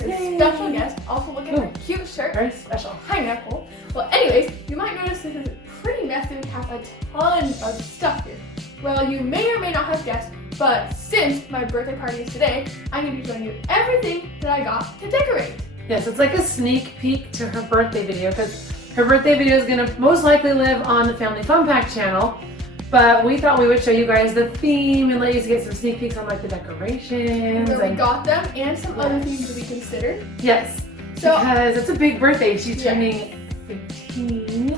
here's a special guest. Also look at her cute shirt. Very special. Pineapple. Well, anyways, you might notice this is pretty messy. We have a ton of stuff here. Well, you may or may not have guessed, but since my birthday party is today, I'm going to be showing you everything that I got to decorate. Yes, it's like a sneak peek to her birthday video because her birthday video is going to most likely live on the Family Fun Pack channel. But we thought we would show you guys the theme and let you get some sneak peeks on like the decorations. Where we got them and some other themes that we considered. Yes, so, because it's a big birthday. She's turning 15.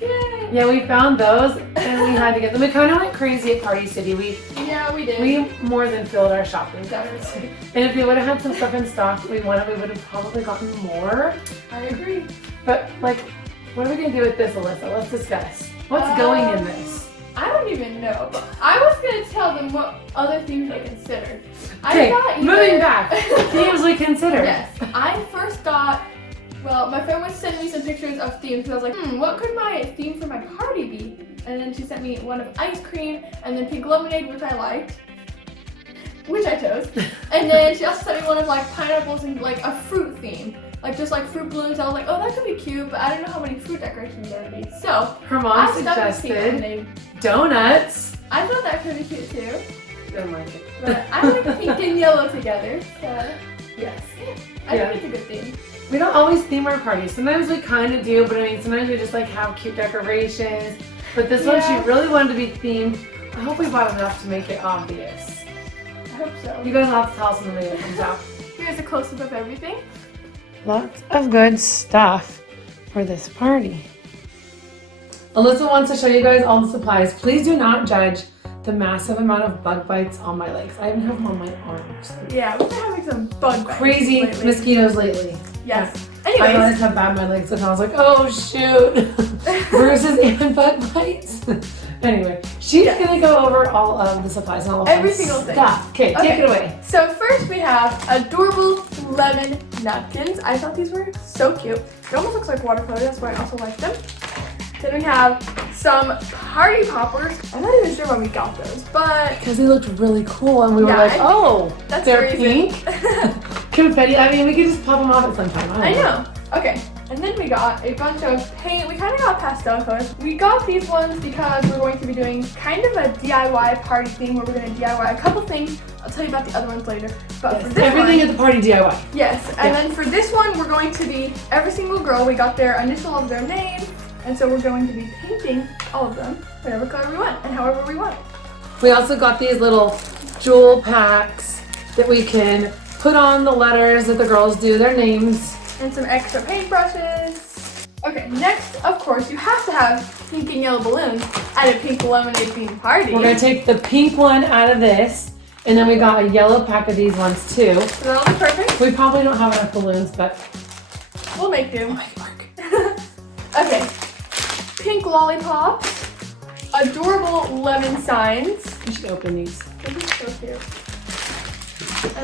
Yay! Yeah, we found those and we had to get them. We kind of went crazy at Party City. We did. We more than filled our shopping cart. Definitely. And if we would have had some stuff in stock we would have probably gotten more. I agree. But like, what are we going to do with this, Alyssa? Let's discuss. What's going in this? I don't even know, but I was going to tell them what other themes I considered. Okay, moving back. Themes we considered. Yes, I first thought, well, my friend was sending me some pictures of themes, and I was like, what could my theme for my party be? And then she sent me one of ice cream, and then pink lemonade, which I liked, which I chose. And then she also sent me one of like pineapples and like a fruit theme. Like just like fruit balloons. I was like, oh, that could be cute, but I don't know how many fruit decorations there would be. So her mom suggested donuts. I thought that could be cute too. Don't like it. But I like pink and yellow together. So yes, I think it's a good theme. We don't always theme our parties. Sometimes we kind of do, but I mean, sometimes we just like have cute decorations. But this one, she really wanted to be themed. I hope we bought enough to make it obvious. I hope so. You guys will have to tell us when the video comes out. Here's a close-up of everything. Lots of good stuff for this party. Alyssa wants to show you guys all the supplies. Please do not judge the massive amount of bug bites on my legs. I even have them on my arms. Yeah, we've been having some bug bites. Crazy mosquitoes lately. Yes. Anyways. I realized how bad my legs look and I was like, oh shoot. Bruises and bug bites. Anyway, she's gonna go over all of the supplies and all of every single thing. Okay, take it away. So first we have adorable lemon napkins. I thought these were so cute. It almost looks like watercolor, that's why I also like them. Then we have some party poppers. I'm not even sure why we got those, but because they looked really cool and we were like, oh, that's they're pink. Confetti. I mean, we could just pop them off at some time. I know. Okay. And then we got a bunch of paint. We kind of got pastel colors. We got these ones because we're going to be doing kind of a DIY party theme where we're going to DIY a couple things. I'll tell you about the other ones later. But for this everything at the party DIY. Yes. And then for this one, we're going to be every single girl. We got their initial of their name. And so we're going to be painting all of them whatever color we want and however we want. We also got these little jewel packs that we can put on the letters that the girls do, their names. And some extra paintbrushes. Okay, next, of course, you have to have pink and yellow balloons at a pink lemonade themed party. We're gonna take the pink one out of this, and then we got a yellow pack of these ones too. So that'll be perfect. We probably don't have enough balloons, but we'll make do. We'll make it work. Okay, pink lollipops, adorable lemon signs. You should open these. This is so cute.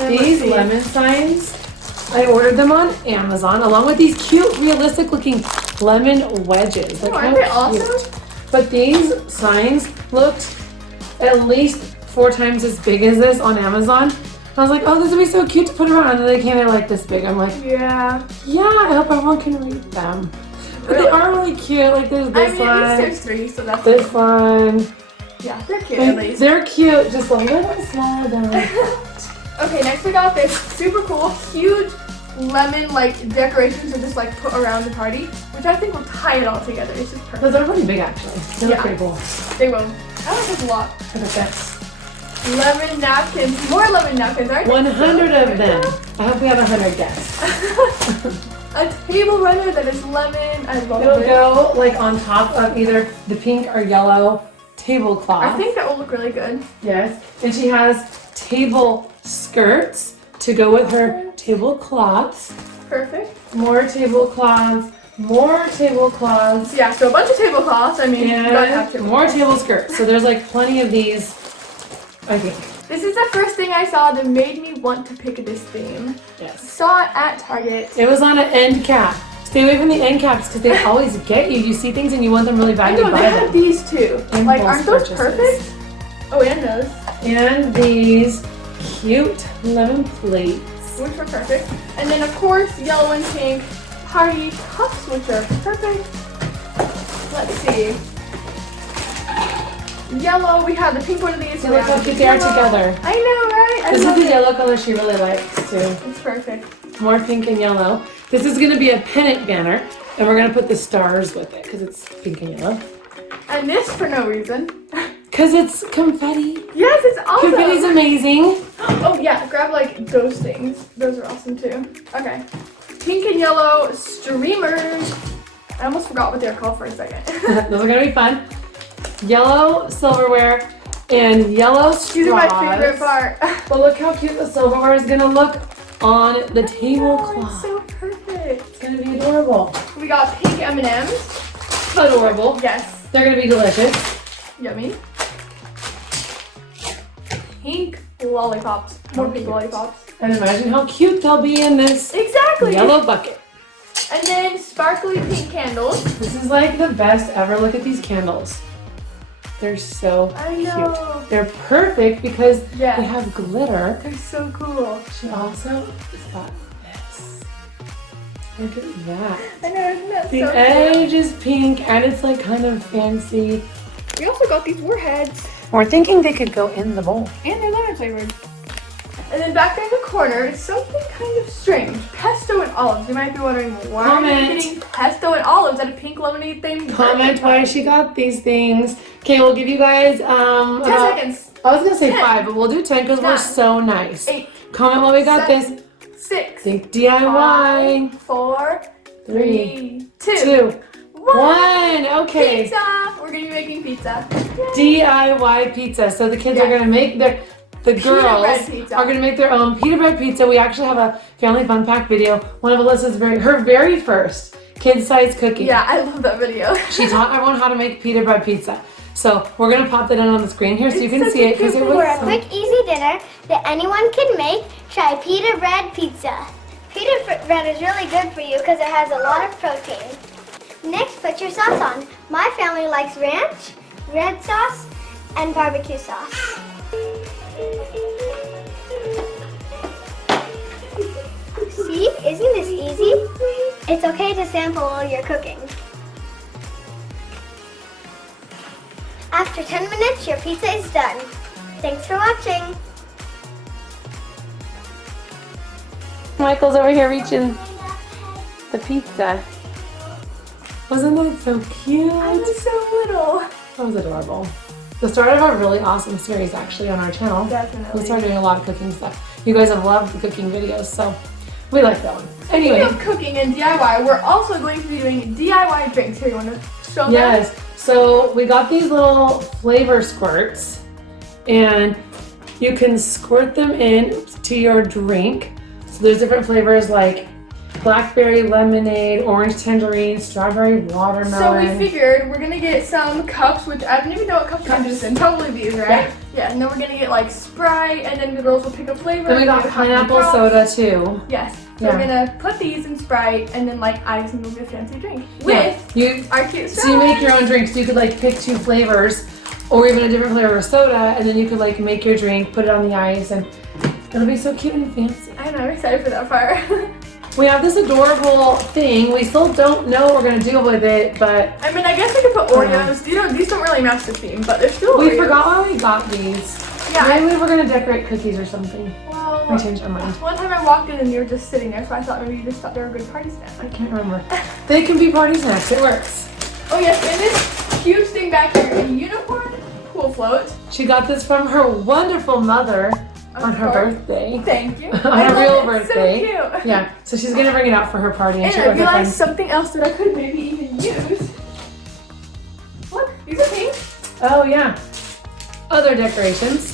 These lemon signs, I ordered them on Amazon along with these cute, realistic looking lemon wedges. Like, aren't they awesome? But these signs looked at least 4 times as big as this on Amazon. I was like, oh, this would be so cute to put around. And then they came in like this big. I'm like, yeah, I hope everyone can read them. But they are really cute. Like there's this one. At least there's 3, so that's this one. Yeah, they're cute at least. They're cute, just a little smaller than Okay, next we got this super cool, huge lemon like decorations to just like put around the party, which I think will tie it all together. It's just perfect. Those are really big actually. They look pretty cool. They will. I like this a lot. Look at this. Lemon napkins. More lemon napkins, aren't 100 of them. I hope we have 100 guests. A table runner that is lemon. I love it. It'll go like on top of either the pink or yellow tablecloth. I think that will look really good. Yes. And she has table skirts to go with her tablecloths. Perfect. More tablecloths. More tablecloths. Yeah, so a bunch of tablecloths. I mean, you gotta have tablecloths. More table skirts. So there's like plenty of these, I think. This is the first thing I saw that made me want to pick this theme. Yes. Saw it at Target. It was on an end cap. Stay away from the end caps because they always get you. You see things and you want them really bad. I know, they have these too. Like, aren't those perfect? Oh, and those. And these cute lemon plates. which were perfect. And then of course, yellow and pink party cups, which are perfect. Let's see. Yellow, we have the pink one of these. So look how cute they are together. I know, right? This is the yellow color she really likes too. It's perfect. More pink and yellow. This is going to be a pennant banner, and we're going to put the stars with it because it's pink and yellow. And this for no reason. Because it's confetti. Yes, it's awesome. Confetti's amazing. Oh yeah, grab like those things. Those are awesome too. Okay. Pink and yellow streamers. I almost forgot what they were called for a second. Those are going to be fun. Yellow silverware and yellow straws. These are my favorite part. But look how cute the silverware is going to look on the tablecloth. It's so perfect. It's going to be adorable. We got pink M&Ms. Adorable. Yes. They're going to be delicious. Yummy. Pink lollipops. More pink lollipops. And imagine how cute they'll be in this Exactly. yellow bucket. And then sparkly pink candles. This is like the best ever. Look at these candles. They're so cute. They're perfect because Yeah. they have glitter. They're so cool. She also has got this. Look at that. I know, isn't that The so edge is pink and it's like kind of fancy. cute? We also got these warheads. We're thinking they could go in the bowl. And they're lemon flavored. And then back there in the corner is something kind of strange. Pesto and olives. You might be wondering why are you getting pesto and olives at a pink lemonade thing? Comment why she got these things. Okay, we'll give you guys 10 seconds. I was gonna say 10, 5, but we'll do 10 because we're 9, so nice. 8. Comment while we got 7, this. 6. Think DIY. 5, 4, 3, 2, 2, 1. 1. Okay. Pizza. We're gonna be making pizza. DIY pizza. So the kids are gonna make the girls are gonna make their own pita bread pizza. We actually have a family fun pack video. One of Alyssa's her very first kid-sized cookie. Yeah, I love that video. She taught everyone how to make pita bread pizza. So we're gonna pop that in on the screen here so you can see it because it was For a quick, easy dinner that anyone can make, try pita bread pizza. Pita bread is really good for you because it has a lot of protein. Next, put your sauce on. My family likes ranch, red sauce, and barbecue sauce. See, isn't this easy? It's okay to sample while you're cooking. After 10 minutes, your pizza is done. Thanks for watching. Michael's over here reaching the pizza. Wasn't that so cute? I was so little. That was adorable. The start of a really awesome series actually on our channel. Definitely. We started doing a lot of cooking stuff. You guys have loved the cooking videos, so we like that one. Anyway. Speaking of cooking and DIY, we're also going to be doing DIY drinks. Here, you want to show them? Yes. So we got these little flavor squirts, and you can squirt them in to your drink. So there's different flavors like blackberry lemonade, orange tangerine, strawberry watermelon. So we figured we're gonna get some cups, which I don't even know what cups we're gonna do this in. Probably these, right? Yeah. And then we're gonna get like Sprite, and then the girls will pick a flavor. Then we got Maybe pineapple drops. soda too. Yes. So we're gonna put these in Sprite, and then like ice, and it'll be a fancy drink with our cute straws. So you make your own drinks. So you could like pick 2 flavors, or even a different flavor of soda, and then you could like make your drink, put it on the ice, and it'll be so cute and fancy. I know. I'm excited for that part. We have this adorable thing. We still don't know what we're gonna do with it, but I mean, I guess we could put Oreos. These don't really match the theme, but they're still we Oreos. forgot why we got these. Yeah. Maybe we were gonna decorate cookies or something. Well, We changed our mind. one time I walked in and you were just sitting there, so I thought maybe you just thought they were a good party snack. I can't remember. They can be party snacks. It works. Oh yes, and this huge thing back here, a unicorn pool float. She got this from her wonderful mother on her course. birthday. Thank you. On I her love real it. birthday. So cute. Yeah. So she's gonna bring it out for her party and And share I it with her realized friends. something else that I could maybe even use. Look, these are pink. Oh yeah. Other decorations.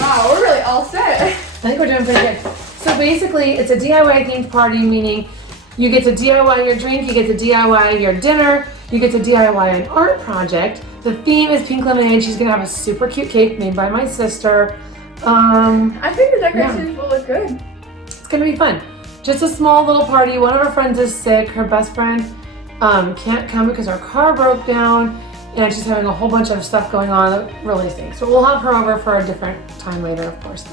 Wow, we're really all set. I think we're doing pretty good. So basically, it's a DIY themed party, meaning you get to DIY your drink, you get to DIY your dinner, you get to DIY an art project. The theme is pink lemonade. She's gonna have a super cute cake made by my sister. I think the decorations will look good. It's gonna be fun. Just a small little party. One of her friends is sick. Her best friend can't come because her car broke down, and she's having a whole bunch of stuff going on that really stinks. So we'll have her over for a different time later, of course.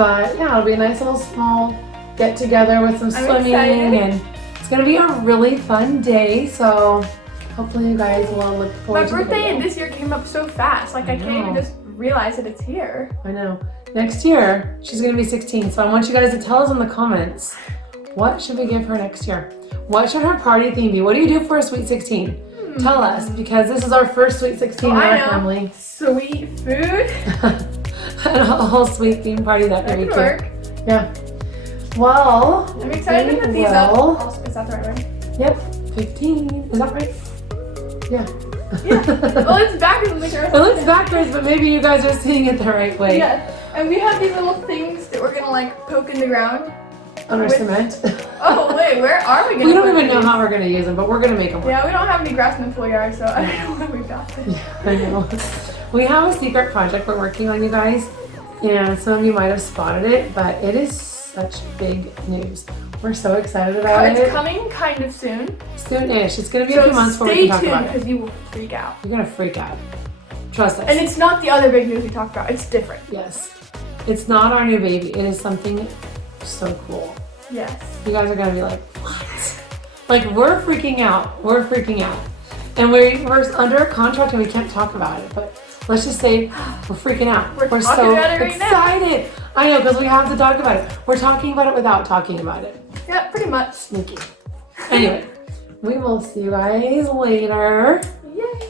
But yeah, it'll be a nice little small get together with some I'm swimming, excited. and it's gonna be a really fun day. So hopefully you guys will look forward My to the birthday video. this year came up so fast. Like I can't even know. just realize that it's here. I know. Next year, she's gonna be 16. So I want you guys to tell us in the comments, what should we give her next year? What should her party theme be? What do you do for a Sweet 16? Tell us, because this is our first Sweet 16 in our family. Sweet food. And a whole sweet theme party that That could be could cute. work. Yeah. Well, I'm excited to put these up. Also, is that the right way? Yep, 15. Is that right? Yeah. Yeah. Well, it's backwards in the It looks backwards, but maybe you guys are seeing it the right way. Yeah. And we have these little things that we're gonna like poke in the ground. Under cement. Oh wait, where are we gonna? We don't put even know these? how we're gonna use them, but we're gonna make them work. Yeah, we don't have any grass in the pool yard, so I don't know where we got this. I know. We have a secret project we're working on, you guys, and some of you might have spotted it, but it is such big news. We're so excited about It's it. coming kind of soon. Soon-ish. It's gonna be a few months before we stay can talk tuned about it. because you will freak out. You're gonna freak out. Trust us. And it's not the other big news we talked about. It's different. Yes. It's not our new baby. It is something so cool. Yes. You guys are gonna be like, what? Like, we're freaking out. We're freaking out. And we're under a contract and we can't talk about it, but let's just say we're freaking out. We're talking so about it right now. excited. I know, because we have to talk about it. We're talking about it without talking about it. Yeah, pretty much. Sneaky. Anyway, we will see you guys later. Yay.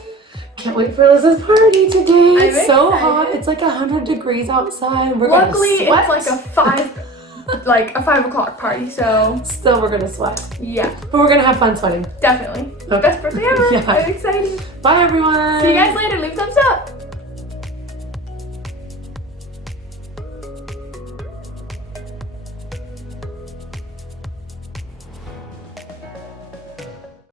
Can't wait for Alyssa's party today. I'm It's so excited. hot. It's like 100 degrees outside. We're Luckily, gonna it's sweat. like a 5 o'clock party, so Still, we're gonna sweat. yeah, But we're gonna have fun sweating. definitely. Okay. Best birthday ever. Yeah. I'm excited. Bye, everyone. See you guys later. Leave thumbs up.